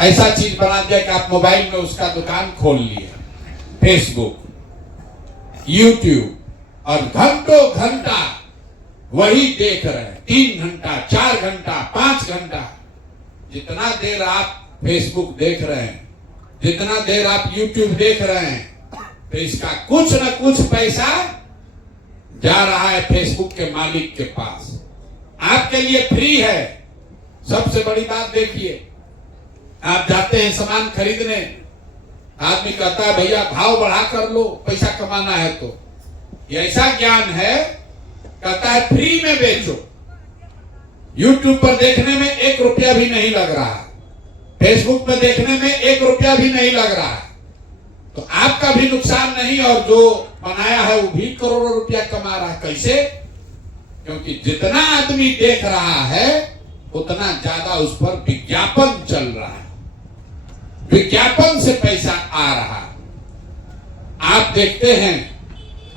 ऐसा चीज बना दिया कि आप मोबाइल में उसका दुकान खोल लिए, फेसबुक, यूट्यूब, और घंटों घंटा वही देख रहे हैं। 3 घंटा, 4 घंटा, 5 घंटा, जितना देर आप फेसबुक देख रहे हैं, जितना देर आप यूट्यूब देख रहे हैं, तो इसका कुछ न कुछ पैसा जा रहा है फेसबुक के मालिक के पास। आपके लिए फ्री है। सबसे बड़ी बात देखिए, आप जाते हैं सामान खरीदने, आदमी कहता है भैया भाव बढ़ा कर लो, पैसा कमाना है। तो ये ऐसा ज्ञान है, कहता है फ्री में बेचो। यूट्यूब पर देखने में 1 रुपया भी नहीं लग रहा है, फेसबुक में देखने में 1 रुपया भी नहीं लग रहा है, तो आपका भी नुकसान नहीं, और जो बनाया है वो भी करोड़ों रुपया कमा रहा है। कैसे? क्योंकि जितना आदमी देख रहा है उतना ज्यादा उस पर विज्ञापन चल रहा है, विज्ञापन से पैसा आ रहा है। आप देखते हैं,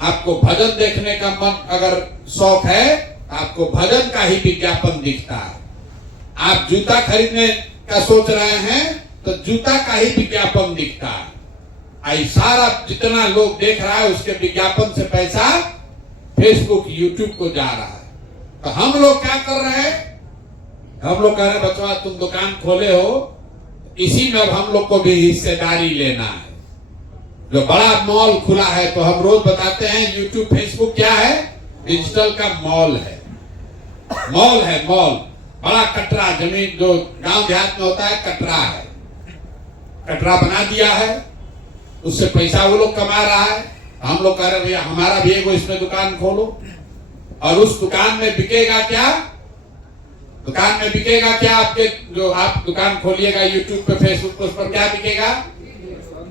आपको भजन देखने का मन अगर शौक है, आपको भजन का ही विज्ञापन दिखता है। आप जूता खरीदने का सोच रहे हैं तो जूता का ही विज्ञापन दिखता है। आई सारा जितना लोग देख रहा है उसके विज्ञापन से पैसा फेसबुक, यूट्यूब को जा रहा है। तो हम लोग क्या कर रहे हैं? हम लोग कह रहे हैं बचवा तुम दुकान खोले हो, इसी में अब हम लोग को भी हिस्सेदारी लेना है। जो बड़ा मॉल खुला है, तो हम रोज बताते हैं यूट्यूब, फेसबुक क्या है? डिजिटल का मॉल है। मॉल है, मॉल, बड़ा कटरा, जमीन जो गांव देहात में होता है कटरा है, कटरा बना दिया है, उससे पैसा वो लोग कमा रहा है। हम लोग कह रहे हैं भैया हमारा भी एक इसमें दुकान खोलो, और उस दुकान में बिकेगा क्या? दुकान में बिकेगा क्या? आपके जो आप दुकान खोलिएगा यूट्यूब पे, फेसबुक पे, उस पर क्या बिकेगा?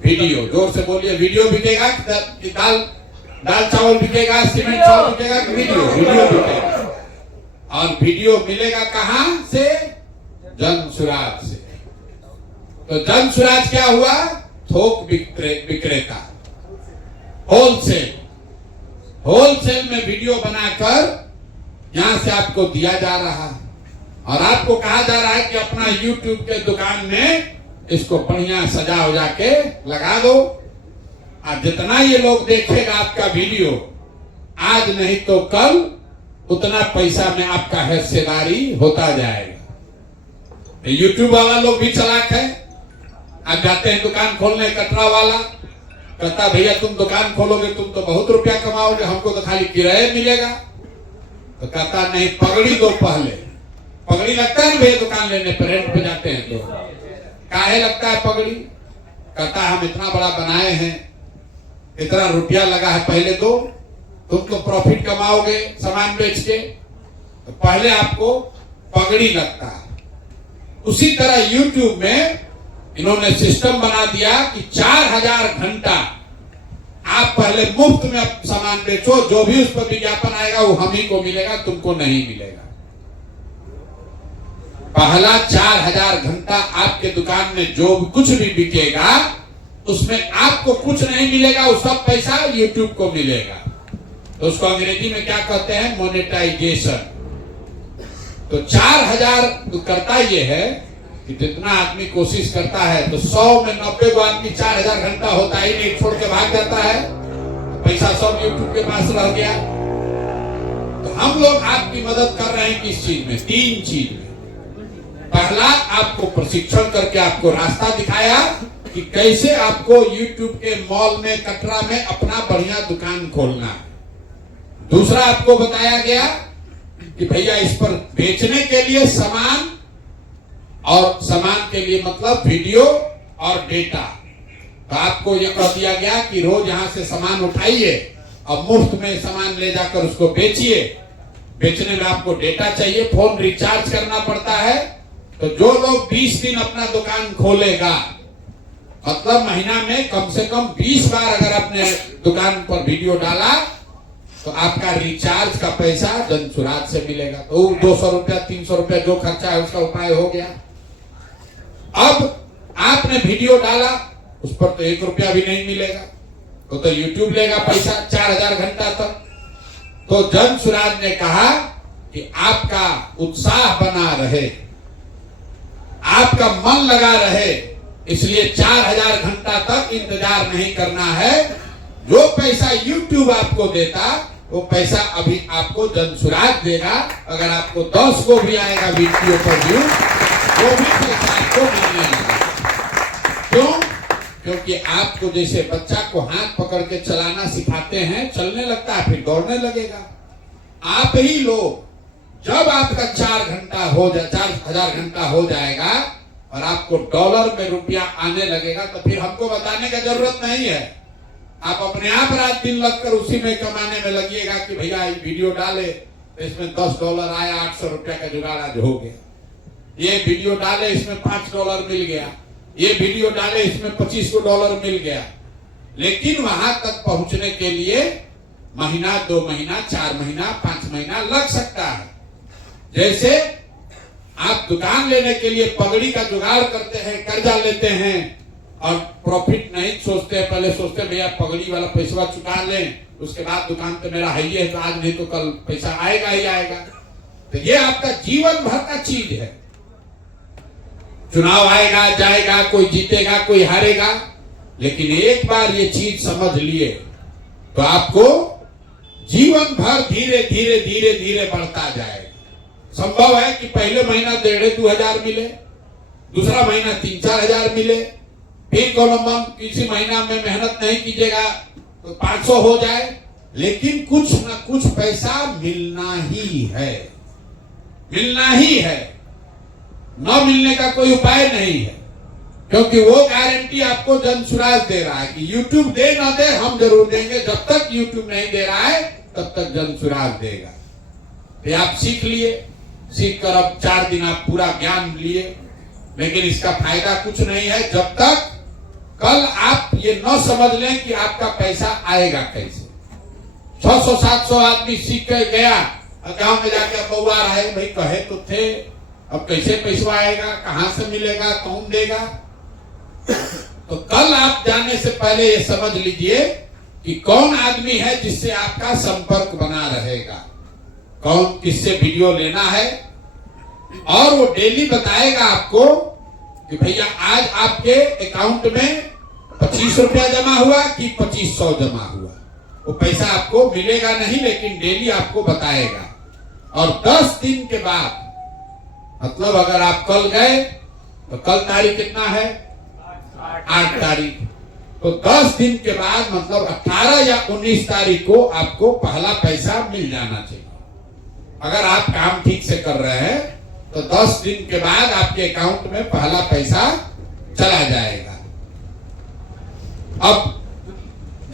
वीडियो। जोर से बोलिए, वीडियो बिकेगा कि दाल चावल बिकेगा, सीमेंट चावल बिकेगा कि वीडियो? वीडियो बिकेगा। और वीडियो मिलेगा कहां से? जन सुराज से। तो जन सुराज क्या हुआ? थोक विक्रेता, होलसेल। होलसेल में वीडियो बनाकर यहां से आपको दिया जा रहा है, और आपको कहा जा रहा है कि अपना यूट्यूब के दुकान में इसको बढ़िया सजा उजा के लगा दो, और जितना ये लोग देखेगा आपका वीडियो, आज नहीं तो कल उतना पैसा में आपका हिस्सेदारी होता जाएगा। यूट्यूब वाला लोग भी चालाक है। आप जाते हैं दुकान खोलने, कटरा वाला कहता भैया तुम दुकान खोलोगे तुम तो बहुत रुपया कमाओगे, हमको तो खाली किराया मिलेगा। तो कहता नहीं, पगड़ी दो पहले। पगड़ी लगता है ना भैया दुकान लेने पर, रेंट पे जाते हैं तो काहे लगता है पगड़ी? कहता हम इतना बड़ा बनाए हैं, इतना रुपया लगा है, पहले दो, तुम तो प्रॉफिट कमाओगे सामान बेच के, तो पहले आपको पगड़ी लगता है। उसी तरह यूट्यूब में इन्होंने सिस्टम बना दिया कि 4000 घंटा आप पहले मुफ्त में सामान बेचो, जो भी उस पर विज्ञापन आएगा वो हम ही को मिलेगा, तुमको नहीं मिलेगा। पहला 4000 घंटा आपके दुकान में जो कुछ भी बिकेगा उसमें आपको कुछ नहीं मिलेगा, वो सब पैसा यूट्यूब को मिलेगा। तो उसको अंग्रेजी में क्या कहते हैं? मोनेटाइजेशन। तो 4000 करता ये है कि जितना आदमी कोशिश करता है, तो 100 में 90 को आदमी 4000 घंटा होता ही नहीं, छोड़ के भाग जाता है, पैसा सब यूट्यूब के पास रह गया। तो हम लोग आपकी मदद कर रहे हैं किस चीज में? 3 चीज में। पहला, आपको प्रशिक्षण करके आपको रास्ता दिखाया कि कैसे आपको यूट्यूब के मॉल में, कटरा में अपना बढ़िया दुकान खोलना है। दूसरा, आपको बताया गया कि भैया इस पर बेचने के लिए सामान, और सामान के लिए मतलब वीडियो और डेटा। तो आपको यह कह दिया गया कि रोज यहां से सामान उठाइए और मुफ्त में सामान ले जाकर उसको बेचिए। बेचने में आपको डेटा चाहिए, फोन रिचार्ज करना पड़ता है। तो जो लोग 20 दिन अपना दुकान खोलेगा, मतलब महीना में कम से कम 20 बार अगर अपने दुकान पर वीडियो डाला, तो आपका रिचार्ज का पैसा जन सुराज से मिलेगा। तो 200 रुपया, 300 रुपया जो खर्चा है उसका उपाय हो गया। अब आपने वीडियो डाला, उस पर तो 1 रुपया भी नहीं मिलेगा, तो यूट्यूब लेगा पैसा 4000 घंटा तक। तो जन सुराज ने कहा कि आपका उत्साह बना रहे, आपका मन लगा रहे, इसलिए 4000 घंटा तक इंतजार नहीं करना है। जो पैसा YouTube आपको देता वो पैसा अभी आपको जनसुराज देगा। अगर आपको 10 को भी आएगा वीडियो पर व्यू, वो भी पैसा आपको मिलने लगेगा। क्यों? क्योंकि आपको जैसे बच्चा को हाथ पकड़ के चलाना सिखाते हैं, चलने लगता है, फिर दौड़ने लगेगा। आप ही लोग जब आपका 4000 घंटा हो जाएगा और आपको डॉलर में रुपया आने लगेगा, तो फिर हमको बताने का जरूरत नहीं है। आप अपने आप रात दिन लगकर उसी में कमाने में लगिएगा कि भैया वीडियो डाले तो इसमें $10 आया, 800 रुपया का जुगाड़ आज हो गया। ये वीडियो डाले इसमें $5 मिल गया, ये वीडियो डाले इसमें $25 मिल गया। लेकिन वहां तक पहुंचने के लिए महीना, 2 महीना, 4 महीना, 5 महीना लग सकता है। जैसे आप दुकान लेने के लिए पगड़ी का जुगाड़ करते हैं, कर्जा लेते हैं और प्रॉफिट नहीं सोचते हैं, पहले सोचते हैं भैया पगड़ी वाला पैसा चुका लें, उसके बाद दुकान पे मेरा है ही है, तो आज नहीं तो कल पैसा आएगा ही आएगा। तो ये आपका जीवन भर का चीज है। चुनाव आएगा जाएगा, कोई जीतेगा कोई हारेगा, लेकिन एक बार ये चीज समझ लिए तो आपको जीवन भर धीरे धीरे धीरे धीरे बढ़ता जाएगा। संभव है कि पहले महीना 1500-2000 हजार मिले, दूसरा महीना 3-4 हजार मिले, फिर किसी महीना में मेहनत नहीं कीजिएगा तो 500 हो जाए, लेकिन कुछ न कुछ पैसा मिलना ही है, मिलना ही है। न मिलने का कोई उपाय नहीं है, क्योंकि वो गारंटी आपको जनसुराज दे रहा है कि YouTube दे ना दे, हम जरूर देंगे। जब तक YouTube नहीं दे रहा है तब तक जनसुराज देगा। तो आप सीख लिए, सीख कर अब 4 दिन आप पूरा ज्ञान लिए, लेकिन इसका फायदा कुछ नहीं है जब तक कल आप ये न समझ लें कि आपका पैसा आएगा कैसे। 600-700 आदमी सीख कर गया, गांव में जाके बउआ रहे, भाई कहे तो थे, अब कैसे पैसा आएगा, कहां से मिलेगा, कौन देगा। तो कल आप जाने से पहले ये समझ लीजिए कि कौन आदमी है जिससे आपका संपर्क बना रहेगा, कौन किससे वीडियो लेना है, और वो डेली बताएगा आपको कि भैया आज आपके अकाउंट में 25 रुपया जमा हुआ कि 2500 जमा हुआ। वो पैसा आपको मिलेगा नहीं, लेकिन डेली आपको बताएगा। और 10 दिन के बाद, मतलब अगर आप कल गए तो कल तारीख कितना है, 8 तारीख, तो 10 दिन के बाद मतलब 18 या 19 तारीख को आपको पहला पैसा मिल जाना चाहिए। अगर आप काम ठीक से कर रहे हैं तो 10 दिन के बाद आपके अकाउंट में पहला पैसा चला जाएगा। अब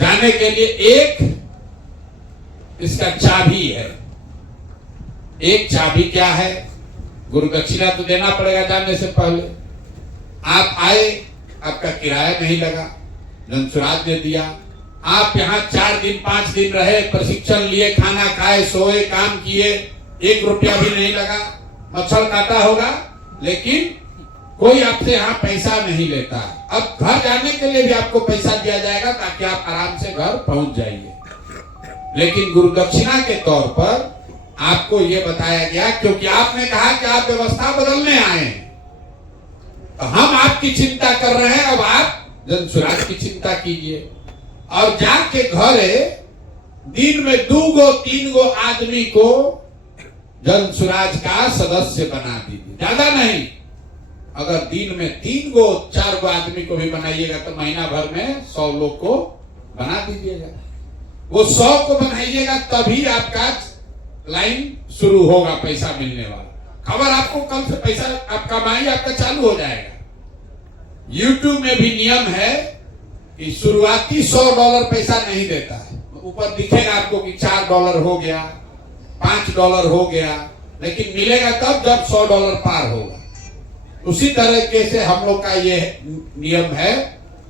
जाने के लिए एक इसका चाबी है। एक चाबी क्या है? गुरु दक्षिणा तो देना पड़ेगा जाने से पहले। आप आए, आपका किराया नहीं लगा, जनसुराज ने दिया। आप यहाँ 4 दिन 5 दिन रहे, प्रशिक्षण लिए, खाना खाए, सोए, काम किए, 1 रुपया भी नहीं लगा। मच्छर काटा होगा, लेकिन कोई आपसे यहाँ पैसा नहीं लेता। अब घर जाने के लिए भी आपको पैसा दिया जाएगा ताकि आप आराम से घर पहुंच जाइए। लेकिन गुरु दक्षिणा के तौर पर आपको ये बताया गया, क्योंकि आपने कहा कि आप व्यवस्था बदलने आए हैं, तो हम आपकी चिंता कर रहे हैं, अब आप जनसुराज की चिंता कीजिए। और जाके घरे दिन में 2-3 गो आदमी को जनसुराज का सदस्य बना दीजिए, ज्यादा नहीं। अगर दिन में 3-4 आदमी को भी बनाइएगा तो महीना भर में 100 लोग को बना दीजिएगा। वो 100 को बनाइएगा तभी आपका लाइन शुरू होगा, पैसा मिलने वाला। खबर आपको कल से पैसा आपका कमाई आपका चालू हो जाएगा। YouTube में भी नियम है कि शुरुआती $100 पैसा नहीं देता है। ऊपर दिखेगा आपको कि $4 हो गया, $5 हो गया, लेकिन मिलेगा तब जब $100 पार होगा। उसी तरीके से हम लोग का ये नियम है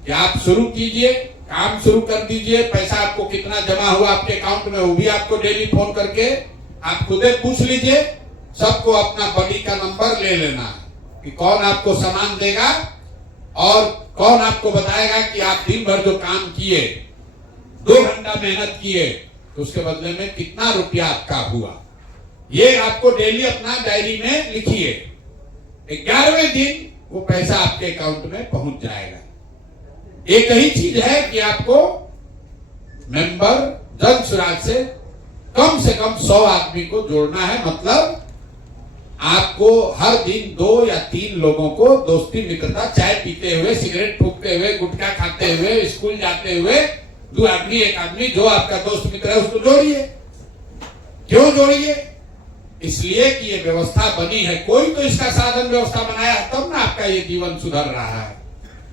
कि आप शुरू कीजिए, काम शुरू कर दीजिए। पैसा आपको कितना जमा हुआ आपके अकाउंट में वो भी आपको डेली फोन करके आप खुद पूछ लीजिए। सबको अपना बॉडी का नंबर ले लेना है कि कौन आपको सामान देगा और कौन आपको बताएगा कि आप दिन भर जो काम किए, 2 घंटा मेहनत किए, तो उसके बदले में कितना रुपया आपका हुआ। ये आपको डेली अपना डायरी में लिखिए। 11वें दिन वो पैसा आपके अकाउंट में पहुंच जाएगा। एक ही चीज है कि आपको मेंबर जन सुराज से कम 100 आदमी को जोड़ना है। मतलब आपको हर दिन 2 या 3 लोगों को दोस्ती मित्रता, चाय पीते हुए, सिगरेट फूकते हुए, गुटखा खाते हुए, स्कूल जाते हुए 2 आदमी 1 आदमी जो आपका दोस्त मित्र है उसको जोड़िए। क्यों जोड़िए? इसलिए कि ये व्यवस्था बनी है, कोई तो इसका साधन व्यवस्था बनाया, तब ना आपका ये जीवन सुधर रहा है।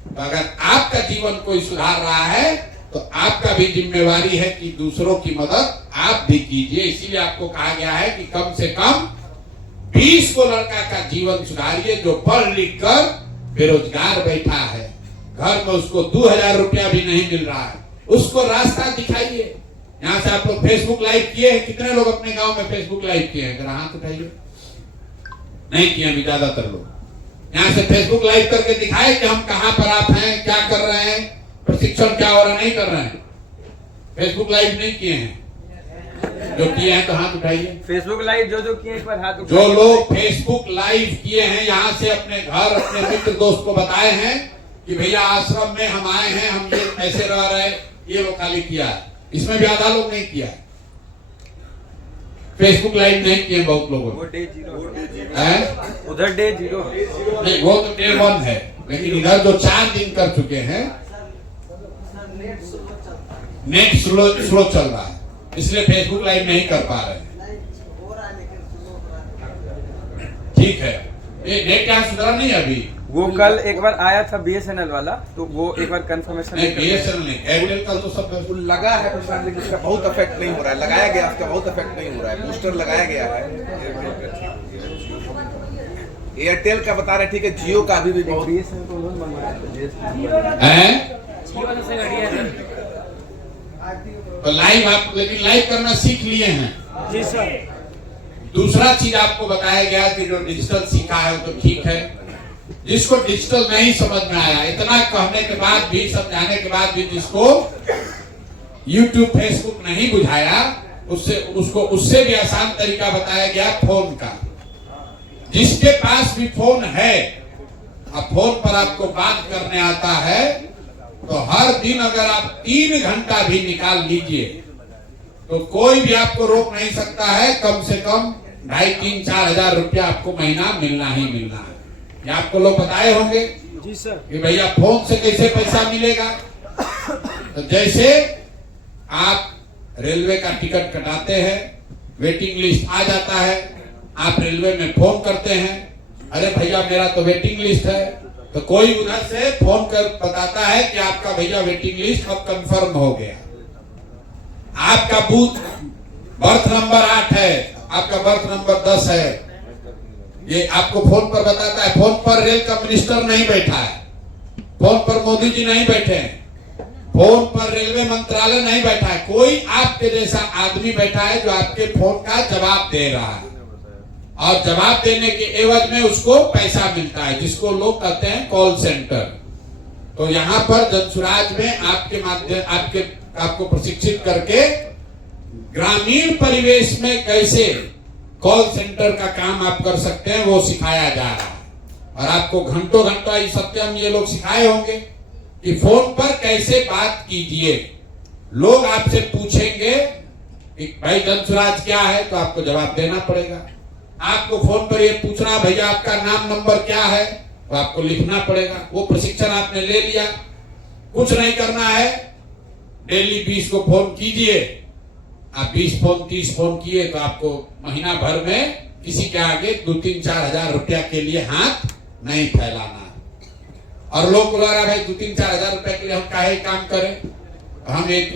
तो अगर आपका जीवन कोई सुधार रहा है तो आपका भी जिम्मेवारी है कि दूसरों की मदद आप भी कीजिए। इसीलिए आपको कहा गया है कि कम से कम 20 को लड़का का जीवन सुधारिए जो पढ़ लिख कर बेरोजगार बैठा है, घर में उसको 2000 रुपया भी नहीं मिल रहा है, उसको रास्ता दिखाइए। यहां से आप लोग फेसबुक लाइव किए हैं? कितने लोग अपने गांव में फेसबुक लाइव किए हैं? जरा हाथ उठाइए। नहीं किए अभी ज्यादातर लोग। यहां से फेसबुक लाइव करके दिखाए कि हम कहां पर आप हैं, क्या कर रहे हैं, प्रशिक्षण क्या हो रहा, नहीं कर रहे हैं। फेसबुक लाइव नहीं किए हैं? जो किए हैं तो हाथ उठाइए। फेसबुक लाइव जो किए एक बार हाथ उठाइए। जो लोग फेसबुक लाइव किए हैं, यहाँ से अपने घर, अपने मित्र दोस्त को बताए हैं कि भैया आश्रम में हम आए हैं, हम ये ऐसे रह रहे हैं, ये लोग खाली किया है। इसमें भी आधा लोग नहीं किया। फेसबुक लाइव नहीं किए बहुत लोगों ने। वो डे 0 है, उधर डे 0 नहीं, वो तो डे 1 है, लेकिन इधर जो 4 दिन कर चुके हैं, नेट स्लो चल रहा है, इसलिए फेसबुक लाइव नहीं कर पा रहे। ठीक है, ये नेट क्या सुधरा नहीं अभी? वो कल एक बार आया था BSNL वाला, तो वो एक बार कंफर्मेशन नहीं, BSNL नहीं, एयरटेल का तो सब लगा है प्रशांत, लेकिन उसका बहुत इफेक्ट नहीं हो रहा है। लगाया गया, उसका बहुत इफेक्ट नहीं हो रहा है। बूस्टर लगाया गया है एयरटेल का, बता रहे ठीक है। जियो का अभी भी बहुत BSNL को लोन मंगवाया है। तो लाइव आप लेकिन लाइव करना सीख लिए हैं। जी सर। दूसरा चीज आपको बताया गया कि जो डिजिटल सीखा है वो तो ठीक है, जिसको डिजिटल नहीं समझ में आया, इतना कहने के बाद भी, समझाने के बाद भी, जिसको YouTube फेसबुक नहीं बुझाया, उससे भी आसान तरीका बताया गया फोन का। जिसके पास भी फोन है, अब फोन पर आपको बात करने आता है, तो हर दिन अगर आप 3 घंटा भी निकाल लीजिए तो कोई भी आपको रोक नहीं सकता है। कम से कम 2,500-4 हजार रुपया आपको महीना मिलना ही मिलना है। ये आपको लोग बताए होंगे जी सर कि भैया फोन से कैसे पैसा मिलेगा। तो जैसे आप रेलवे का टिकट कटाते हैं, वेटिंग लिस्ट आ जाता है, आप रेलवे में फोन करते हैं, अरे भैया मेरा तो वेटिंग लिस्ट है, तो कोई उधर से फोन कर बताता है कि आपका भैया वेटिंग लिस्ट अब कंफर्म हो गया, आपका बूथ बर्थ नंबर 8 है, आपका बर्थ नंबर 10 है। ये आपको फोन पर बताता है। फोन पर रेल का मिनिस्टर नहीं बैठा है, फोन पर मोदी जी नहीं बैठे हैं, फोन पर रेलवे मंत्रालय नहीं बैठा है, कोई आपके जैसा आदमी बैठा है जो आपके फोन का जवाब दे रहा है, और जवाब देने के एवज में उसको पैसा मिलता है, जिसको लोग कहते हैं कॉल सेंटर। तो यहाँ पर जनसुराज में आपके माध्यम आपको प्रशिक्षित करके ग्रामीण परिवेश में कैसे कॉल सेंटर का काम आप कर सकते हैं वो सिखाया जा रहा है। और आपको घंटों घंटा ये सत्यम ये लोग सिखाए होंगे कि फोन पर कैसे बात कीजिए। लोग आपसे पूछेंगे कि भाई जनसुराज क्या है, तो आपको जवाब देना पड़ेगा। आपको फोन पर ये पूछना भैया आपका नाम नंबर क्या है, तो आपको लिखना पड़ेगा। वो प्रशिक्षण आपने ले लिया, कुछ नहीं करना है, डेली 20 को फोन कीजिए। आप 20 फोन 30 फोन किए तो आपको महीना भर में किसी के आगे 2-3-4 हजार रुपया के लिए हाथ नहीं फैलाना। और लोग बोल रहा भाई 2-3-4 हजार रुपया के लिए हम काहे काम करें, हम एक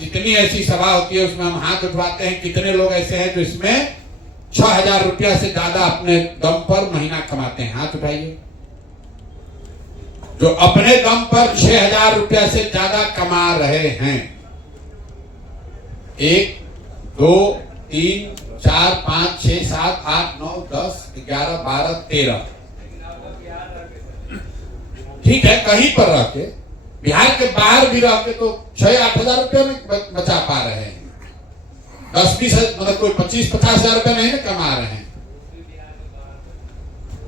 जितनी ऐसी सभा होती है उसमें हम हाथ उठवाते हैं। कितने लोग ऐसे हैं जो इसमें 6,000 रुपया से ज्यादा अपने दम पर महीना कमाते हैं? हाथ उठाइए। जो अपने दम पर 6,000 रुपया से ज्यादा कमा रहे हैं, 1 2 3 4 5 6 7 8 9 10 11 12 13, ठीक है, कहीं पर रह के, बिहार के बाहर भी रह के तो 6-8 हजार रुपया में बचा पा रहे हैं। 10-20 मतलब कोई 25-50 हजार रुपया नहीं ना कमा रहे हैं।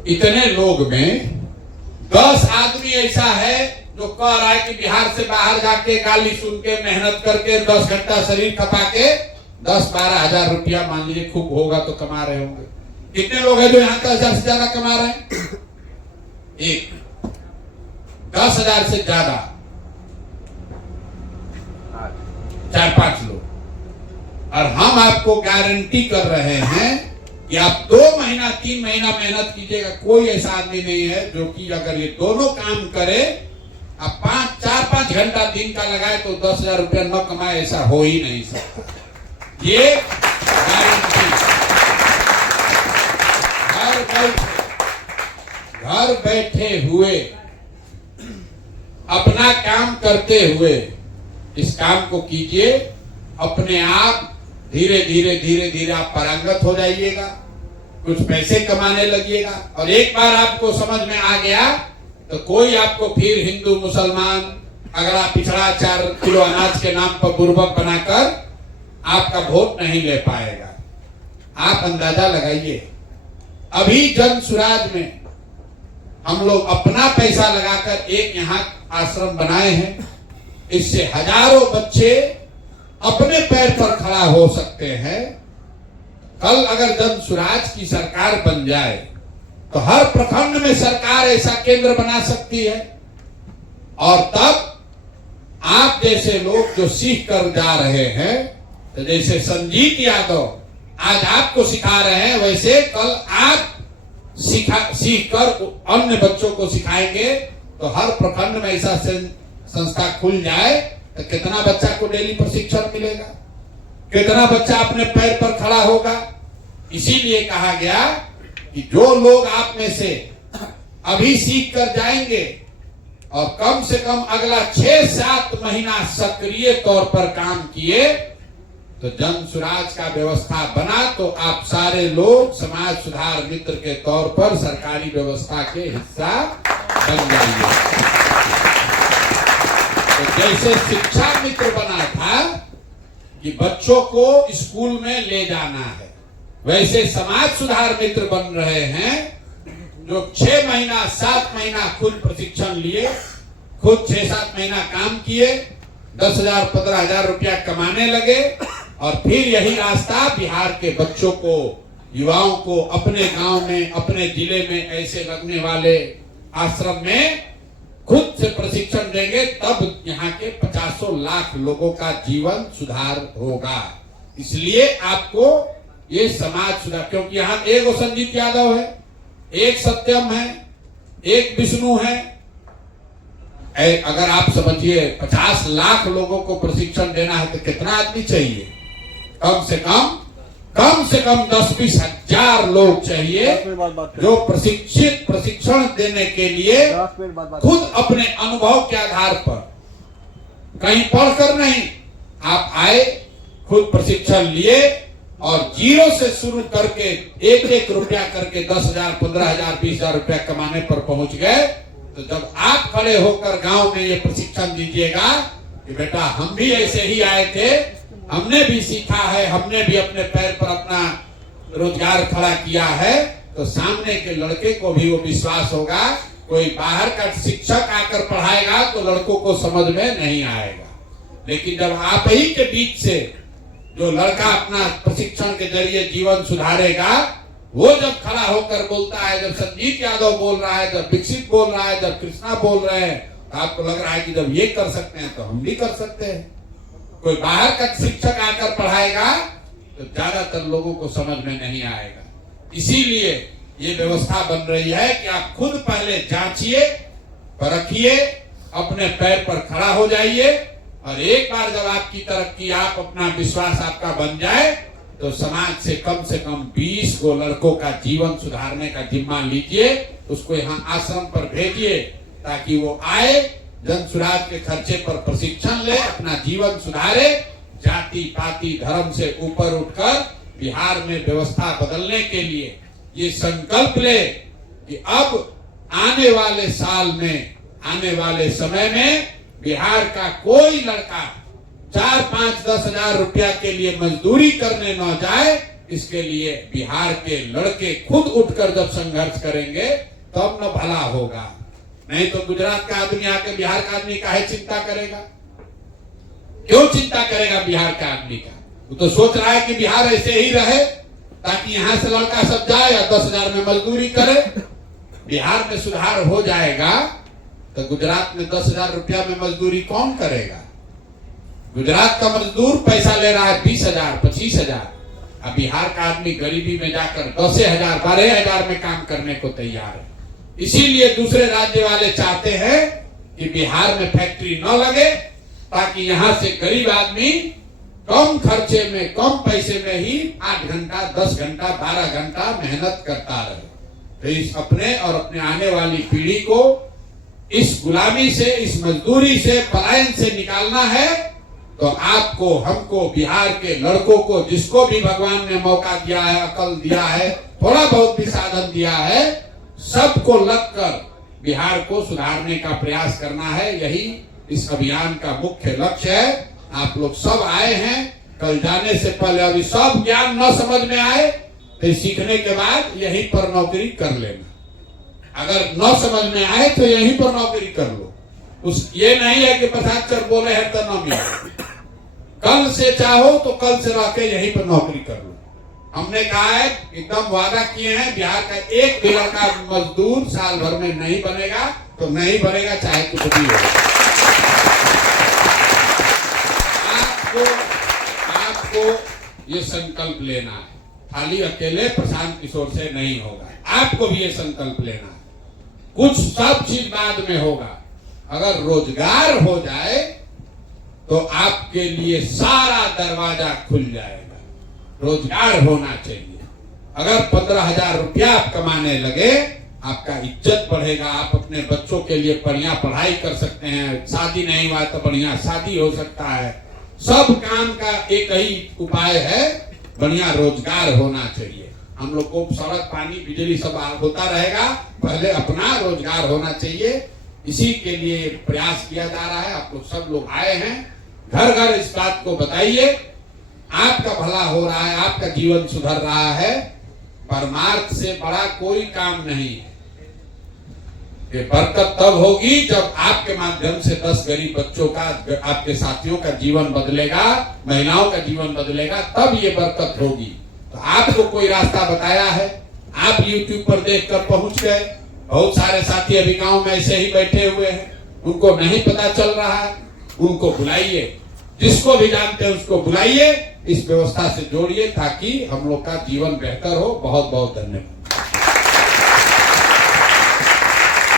इतने लोग में 10 आदमी ऐसा है जो कह रहा है कि बिहार से बाहर जाके गाली सुन के मेहनत करके 10 घंटा शरीर खपा के 10-12 हजार रुपया मान लीजिए खूब होगा तो कमा रहे होंगे। कितने लोग हैं जो यहाँ 10,000 से ज्यादा कमा रहे हैं? एक 10,000 से ज्यादा 4-5 लोग। और हम आपको गारंटी कर रहे हैं कि आप 2 महीना 3 महीना मेहनत कीजिएगा, कोई ऐसा आदमी नहीं है जो कि अगर ये दोनों काम करे, आप 4-5 घंटा दिन का लगाए तो 10,000 रुपया न कमाए, ऐसा हो ही नहीं सकता। ये गारंटी। घर बैठे हुए अपना काम करते हुए इस काम को कीजिए, अपने आप धीरे धीरे आप पारंगत हो जाइएगा, कुछ पैसे कमाने लगिएगा। और एक बार आपको समझ में आ गया तो कोई आपको फिर हिंदू मुसलमान अगला पिछड़ा 4 किलो अनाज के नाम पर बुर्बक बनाकर आपका वोट नहीं ले पाएगा। आप अंदाजा लगाइए, अभी जन सुराज में हम लोग अपना पैसा लगाकर एक यहाँ आश्रम बनाए हैं, इससे हजारों बच्चे अपने पैर पर खड़ा हो सकते हैं। कल अगर जन सुराज की सरकार बन जाए तो हर प्रखंड में सरकार ऐसा केंद्र बना सकती है। और तब आप जैसे लोग जो सीख कर जा रहे हैं, तो जैसे संजीत यादव आज आपको सिखा रहे हैं, वैसे कल आप सीख कर अन्य बच्चों को सिखाएंगे। तो हर प्रखंड में ऐसा संस्था खुल जाए तो कितना बच्चा को डेली प्रशिक्षण मिलेगा, कितना बच्चा अपने पैर पर खड़ा होगा। इसीलिए कहा गया कि जो लोग आप में से अभी सीख कर जाएंगे और कम से कम अगला 6-7 महीना सक्रिय तौर पर काम किए तो जन सुराज का व्यवस्था बना तो आप सारे लोग समाज सुधार मित्र के तौर पर सरकारी व्यवस्था के हिस्सा बन जाइए। तो जैसे शिक्षा मित्र बना था कि बच्चों को स्कूल में ले जाना है, वैसे समाज सुधार मित्र बन रहे हैं जो 6 महीना 7 महीना खुद प्रशिक्षण लिए, खुद 6-7 महीना काम किए, 10,000-15,000 रुपया कमाने लगे। और फिर यही रास्ता बिहार के बच्चों को, युवाओं को अपने गांव में, अपने जिले में ऐसे लगने वाले आश्रम में खुद से प्रशिक्षण देंगे, तब यहाँ के 50 लाख लोगों का जीवन सुधार होगा। इसलिए आपको ये समाज सुधार, क्योंकि यहाँ एक संजीत यादव है, एक सत्यम है, एक विष्णु है। अगर आप समझिए 50 लाख लोगों को प्रशिक्षण देना है तो कितना आदमी चाहिए? कम से कम 10-20 हजार लोग चाहिए जो प्रशिक्षण देने के लिए खुद अपने अनुभव के आधार पर, कहीं पढ़कर नहीं, आप आए, खुद प्रशिक्षण लिए और 0 से शुरू करके 1-1 रुपया करके 10,000, 15,000, 20,000 रुपया कमाने पर पहुंच गए। तो जब आप खड़े होकर गांव में ये प्रशिक्षण दीजिएगा कि बेटा हम भी ऐसे ही आए थे, हमने भी सीखा है, हमने भी अपने पैर पर अपना रोजगार खड़ा किया है, तो सामने के लड़के को भी वो विश्वास होगा। कोई बाहर का शिक्षक आकर पढ़ाएगा तो लड़कों को समझ में नहीं आएगा, लेकिन जब आप ही के बीच से जो लड़का अपना प्रशिक्षण के जरिए जीवन सुधारेगा, वो जब खड़ा होकर बोलता है, जब संजीत यादव बोल रहा है, जब विकसित बोल रहा है, जब कृष्णा बोल रहे हैं, तो आपको लग रहा है कि जब ये कर सकते हैं तो हम भी कर सकते हैं। कोई बाहर का शिक्षक आकर पढ़ाएगा तो ज्यादातर लोगों को समझ में नहीं आएगा। इसीलिए ये व्यवस्था बन रही है कि आप खुद पहले जांचिए, परखिए, अपने पैर पर खड़ा हो जाइए, और एक बार जब आपकी तरक्की, आप अपना विश्वास आपका बन जाए, तो समाज से कम 20 गो लड़कों का जीवन सुधारने का जिम्मा लीजिए, उसको यहाँ आश्रम पर भेजिए ताकि वो आए, जन सुराज के खर्चे पर प्रशिक्षण ले, अपना जीवन सुधारे, जाति पाति धर्म से ऊपर उठकर बिहार में व्यवस्था बदलने के लिए ये संकल्प ले कि अब आने वाले साल में, आने वाले समय में बिहार का कोई लड़का 4-5-10 हजार रुपया के लिए मजदूरी करने न जाए। इसके लिए बिहार के लड़के खुद उठकर जब संघर्ष करेंगे तब न भला होगा। नहीं तो गुजरात का आदमी आके बिहार का आदमी काहे चिंता करेगा? क्यों चिंता करेगा बिहार का आदमी का? वो तो सोच रहा है कि बिहार ऐसे ही रहे ताकि यहां से लड़का सब जाए या 10,000 में मजदूरी करे। बिहार में सुधार हो जाएगा तो गुजरात में 10,000 रुपया में मजदूरी कौन करेगा? गुजरात का मजदूर पैसा ले रहा है 20,000 25,000। अब बिहार का आदमी गरीबी में जाकर 10,000 12,000 में काम करने को तैयार है। इसीलिए दूसरे राज्य वाले चाहते हैं कि बिहार में फैक्ट्री न लगे ताकि यहां से गरीब आदमी कम खर्चे में कम पैसे में ही 8 घंटा 10 घंटा 12 घंटा मेहनत करता रहे। तो इस अपने और अपने आने वाली पीढ़ी को इस गुलामी से, इस मजदूरी से, पलायन से निकालना है तो आपको, हमको, बिहार के लड़कों को, जिसको भी भगवान ने मौका दिया है, अकल दिया है, थोड़ा बहुत भी साधन दिया है, सबको लगकर बिहार को सुधारने का प्रयास करना है। यही इस अभियान का मुख्य लक्ष्य है। आप लोग सब आए हैं, कल जाने से पहले अभी सब ज्ञान न समझ में आए तो सीखने के बाद यहीं पर नौकरी कर लेना। अगर न समझ में आए तो यहीं पर नौकरी कर लो। उस ये नहीं है कि प्रसाद सर बोले हैं तो न मिले। कल से चाहो तो कल से रह के यहीं पर नौकरी कर लो। हमने कहा है, एकदम वादा किए हैं, बिहार का एक भी लड़का मजदूर साल भर में नहीं बनेगा तो नहीं बनेगा, चाहे कुछ भी हो। आपको ये संकल्प लेना है, खाली अकेले प्रशांत किशोर से नहीं होगा। आपको भी ये संकल्प लेना है। कुछ सब चीज बाद में होगा। अगर रोजगार हो जाए तो आपके लिए सारा दरवाजा खुल जाएगा। रोजगार होना चाहिए। अगर 15,000 रुपया आप कमाने लगे, आपका इज्जत बढ़ेगा। आप अपने बच्चों के लिए बढ़िया पढ़ाई कर सकते हैं। शादी नहीं हुआ तो बढ़िया शादी हो सकता है। सब काम का एक ही उपाय है, बढ़िया रोजगार होना चाहिए। हम लोग को सड़क, पानी, बिजली सब होता रहेगा, पहले अपना रोजगार होना चाहिए। इसी के लिए प्रयास किया जा रहा है। आप लोग सब लोग आए हैं, घर घर इस बात को बताइए। आपका भला हो रहा है, आपका जीवन सुधर रहा है। परमार्थ से बड़ा कोई काम नहीं है। ये बरकत तब होगी जब आपके माध्यम से 10 गरीब बच्चों का, आपके साथियों का जीवन बदलेगा, महिलाओं का जीवन बदलेगा, तब ये बरकत होगी। तो आपको कोई रास्ता बताया है, आप YouTube पर देखकर पहुंच गए। बहुत सारे साथी अभी गांव में ऐसे ही बैठे हुए हैं, उनको नहीं पता चल रहा है, उनको बुलाइए। जिसको भी जानते हैं उसको बुलाइए, इस व्यवस्था से जोड़िए ताकि हम लोग का जीवन बेहतर हो। बहुत बहुत धन्यवाद।